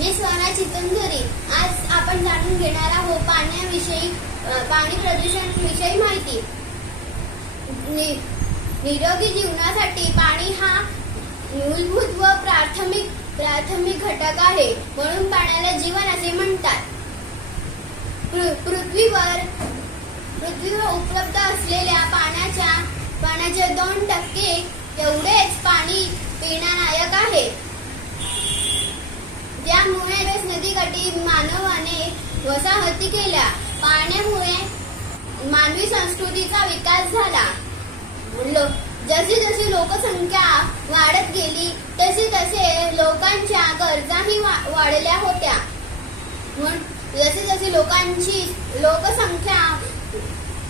मी स्वरा चितंजरी आज आपण जाणून घेणार आहोत पाण्याविषयी पाणी प्रदूषण विषयी माहिती. नि- निरोगी जीवनासाठी पाणी हा मूलभूत व प्राथमिक प्राथमिक घटक आहे म्हणून पाण्याला जीवन असे म्हणतात. पृ- पृथ्वीवर पृथ्वीवर उपलब्ध असलेल्या पाण्याच्या पाण्याचे दोन टक्के एवढेच पाणी वसाहती केल्या पाण्यामुळे मानवी संस्कृतीचा विकास झाला. जशी जशी लोकसंख्या वाढत गेली तसे तसे लोकांच्या गरजाही वा- वाढल्या होत्या. म्हण- जसे जसे लोकांची लोकसंख्या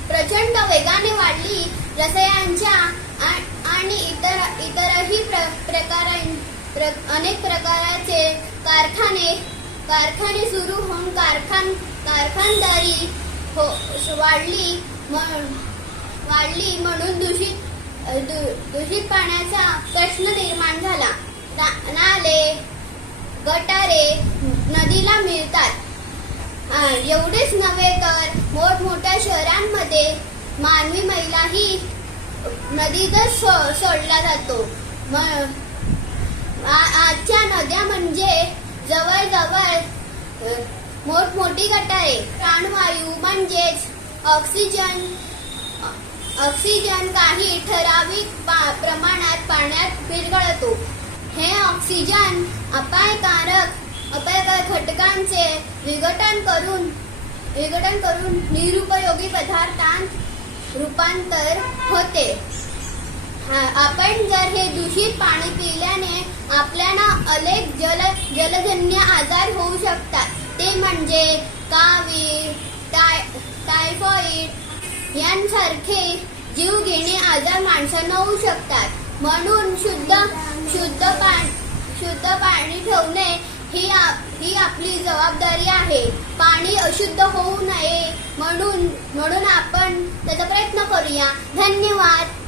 प्रचंड वेगाने वाढली रसायनांच्या आ- आणि इतर इतरही प्र, प्रकारां प्र, अनेक प्रकाराचे कारखाने कारखाने सुरू होऊन कारखान कारखानदारी हो वाढली म्हणून वाढली म्हणून दूषित दू- दूषित पाण्याचा प्रश्न निर्माण झाला. ना- नाले गटारे नदीला मिळतात. एवढेच नव्हे तर मोठमोठ्या शहरांमध्ये मानवी महिलाही नदीतच सो- सोडला जातो. म- आ- आजच्या नद्या म्हणजे मोठमोठी गटारे प्राणवायू म्हणजेच ऑक्सिजन ऑक्सिजन काही ठराविक पा- प्रमाणात पाण्यात विरघळतो. हे ऑक्सिजन अपायकारक अपायकारक घटकांचे विघटन करून विघटन करून निरुपयोगी पदार्थांत रूपांतर होते. हा- आपण जर हे दूषित पाणी पिल्याने आपल्याला अनेक जल जलजन्य आजार होऊ शकतात. म्हणजे कावीळ टाय टायफॉइड यांसारखे जीवघेणे आजार माणसांना होऊ शकतात. म्हणून शुद्ध शुद्ध पाणी शुद्ध पाणी ठेवणे ही आप- ही आपली जबाबदारी आहे. पाणी अशुद्ध होऊ नये म्हणून म्हणून आपण त्याचा प्रयत्न करूया. धन्यवाद.